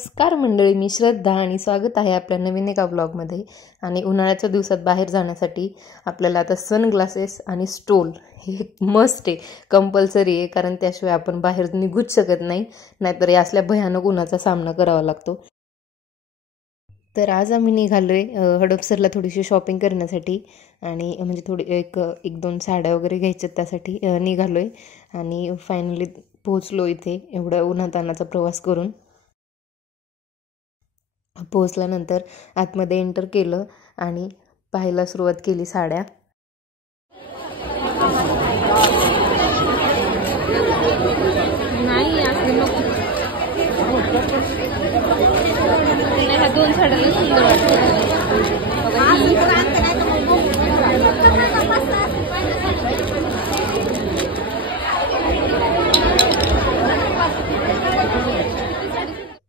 नमस्कार मंडळी, मी श्रद्धा आणि स्वागत आहे आपल्या नवीन एका ब्लॉगमध्ये. आणि उन्हाळ्याच्या दिवसात बाहेर जाण्यासाठी आपल्याला आता सनग्लासेस आणि स्टोल हे मस्ट आहे, कंपल्सरी आहे, कारण त्याशिवाय आपण बाहेर निघूच शकत नाही, नाहीतर या असल्या भयानक उन्हाचा सामना करावा लागतो. तर आज आम्ही निघालोय हडपसरला थोडीशी शॉपिंग करण्यासाठी आणि म्हणजे थोडी एक दोन साड्या वगैरे घ्यायच्यात त्यासाठी निघालोय आणि फायनली पोहोचलो इथे एवढा उन्हातानाचा प्रवास करून. पोहोचल्यानंतर आतमध्ये एंटर केलं आणि पाहायला सुरुवात केली साड्या. नाही असं नको, ह्या दोन साड्याला सुंदर वाटतं.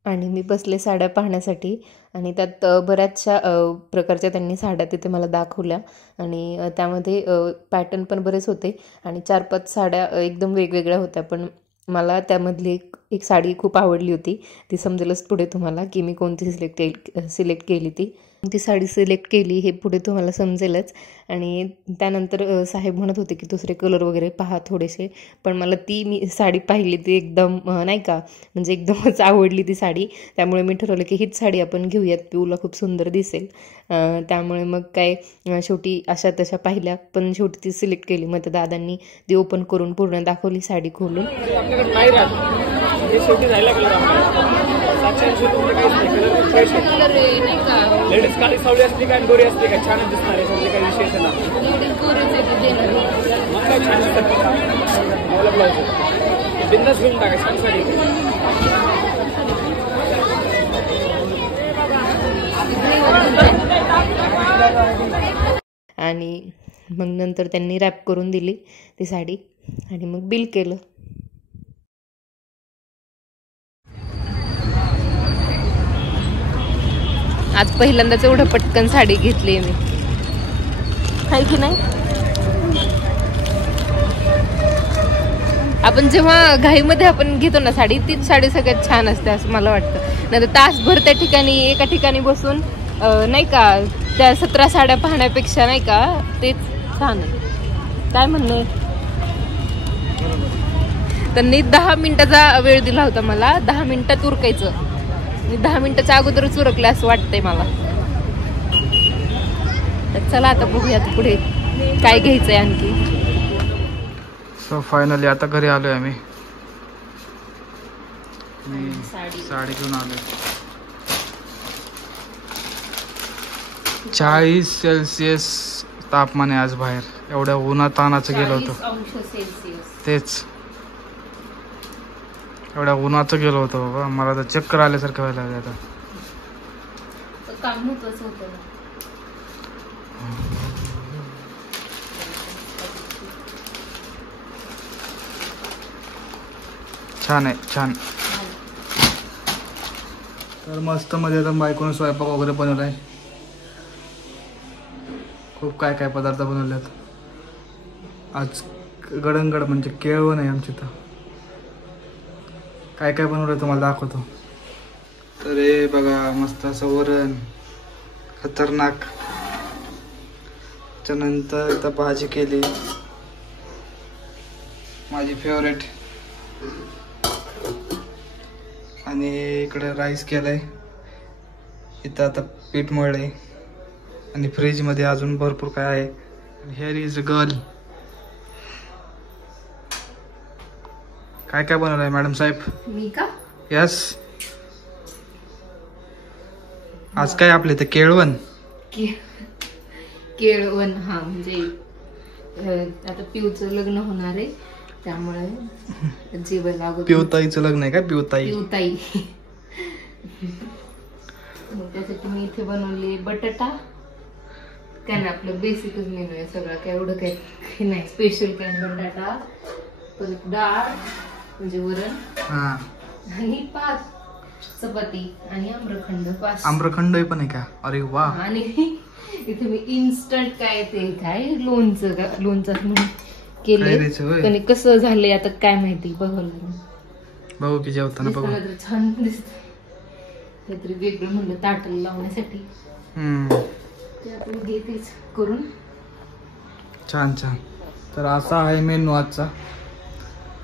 आणि मी बसले साड्या पाहण्यासाठी आणि त्यात बऱ्याचशा प्रकारच्या त्यांनी साड्या तिथे मला दाखवल्या आणि त्यामध्ये पॅटर्न पण बरेच होते आणि 4-5 साड्या एकदम वेगवेगळ्या होत्या. पण मला त्यामधली एक साडी खूप आवडली होती. ती समजेलच पुढे तुम्हाला की मी कोणती सिलेक्ट केली ती. ती साडी सिलेक्ट केली हे पुढे तुम्हाला समजेलच. आणि त्यानंतर साहेब म्हणत होते की दुसरे कलर वगैरे पहा थोडेसे, पण मला मी साडी पाहिली ती एकदम नाही का म्हणजे एकदमच आवडली ती साडी. त्यामुळे मी ठरवलं की हीच साडी आपण घेऊयात, पिऊला खूप सुंदर दिसेल. त्यामुळे मग काय शेवटी अशा तशा पाहिल्या, पण शेवटी ती सिलेक्ट केली. मग त्या दादांनी ती ओपन करून पूर्ण दाखवली साडी खोलून. लेडीज काळी सावली असली काय गोरी असली काय छान दिसणार आहे, म्हणजे काही विशेष नाही. मग काय छान मला ब्लाउज बिंदास घेऊन टाका, छान साडी. आणि मग नंतर त्यांनी रॅप करून दिली ती साडी आणि मग बिल केलं. आज पहिल्यांदाच एवढं पटकन साडी घेतली मी, आहे की नाही. आपण जेव्हा घाईमध्ये आपण घेतो ना साडी, तीच साडी सगळ्यात छान असते असं मला वाटतं. नाही तर तासभर त्या ठिकाणी एका ठिकाणी बसून नाही का त्या 17 साड्या पाहण्यापेक्षा नाही का तेच छान आहे. काय म्हणणे, त्यांनी 10 मिनिटाचा वेळ दिला होता मला. 10 मिनिटात उरकायचं, मी 10 मिनिटाच्या अगोदरच उरकले असं वाटतंय मला. तर चला आता बघूयात पुढे काय घ्यायचंय आणखी. सो फायनली आता घरी आलोय आम्ही. साडी घेऊन आलोय. 40 सेल्सिअस तापमान आहे आज बाहेर. एवढ्या उन्हात तानाचं गेलो होतो. तेच एवढ्या उन्हाचं गेलो होतो बाबा, मला तर चक्कर आल्यासारखं व्हायला लागलं. आता काम महत्वाचं होतं. छान आहे, छान. तर मस्त मध्ये आता बायकोने स्वयंपाक वगैरे बनवलाय. खूप काय काय पदार्थ बनवलेत आज. गडंगड म्हणजे केळवण आहे आमची. तर काय काय बनवलं तुम्हाला दाखवतो. तर हे बघा, मस्त असं वरण खतरनाक. त्यानंतर आता भाजी केली माझी फेवरेट, आणि इकडे राईस केलाय. इथं आता पीठ मळलंय आणि फ्रीज मध्ये अजून भरपूर काय आहे. Here is a girl. काय काय बनवलंय मॅडम साहेब? मी का? यस. आज काय आपले ते केळवण. केळवण, हा म्हणजे आता पिऊचं लग्न होणार आहे त्यामुळे जेवायला अगोदर. पिवताईचं लग्न आहे का? पिवताई. त्यासाठी मी इथे बनवले बटाटा. काय ना आपलं बेसिकच मेनू आहे सगळं, काय एवढं काही नाही स्पेशल. काय बटाटा, परत डाळ म्हणजे वरण आणि 5 चपाती आणि आम्रखंड. 5 आम्रखंड पण आहे का? अरे वा. आणि इथे मी इन्स्टंट काय ते काय लोणचं म्हणून केले, पण कसं झालंय आता काय माहिती. बघू की जेवताना बघू. छान दिसत. काहीतरी वेगळं म्हणलं ताटाला लावण्यासाठी. ते आपण घेतेच करून. छान छान. तर असा आहे मेनू आजचा.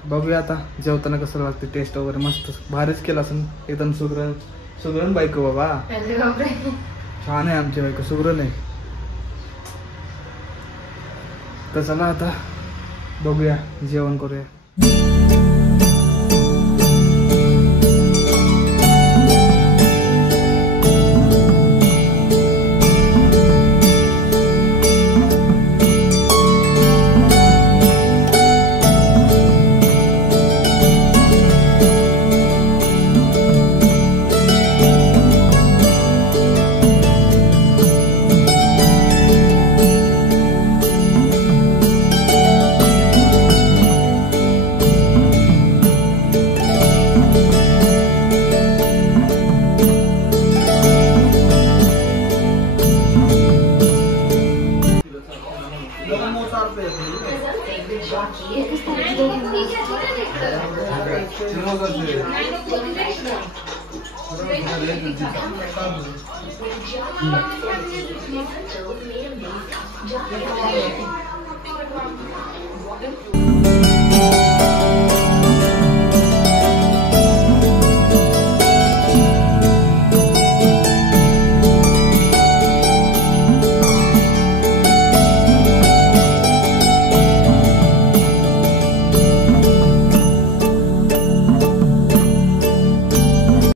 बघूया आता जेवताना कसं लागते, टेस्ट वगैरे मस्त भारीच केला असं. एकदम सुगरण बायको बाबा. छान आहे आमची बायको, सुगरण आहे. तर चला आता बघूया, जेवण करूया.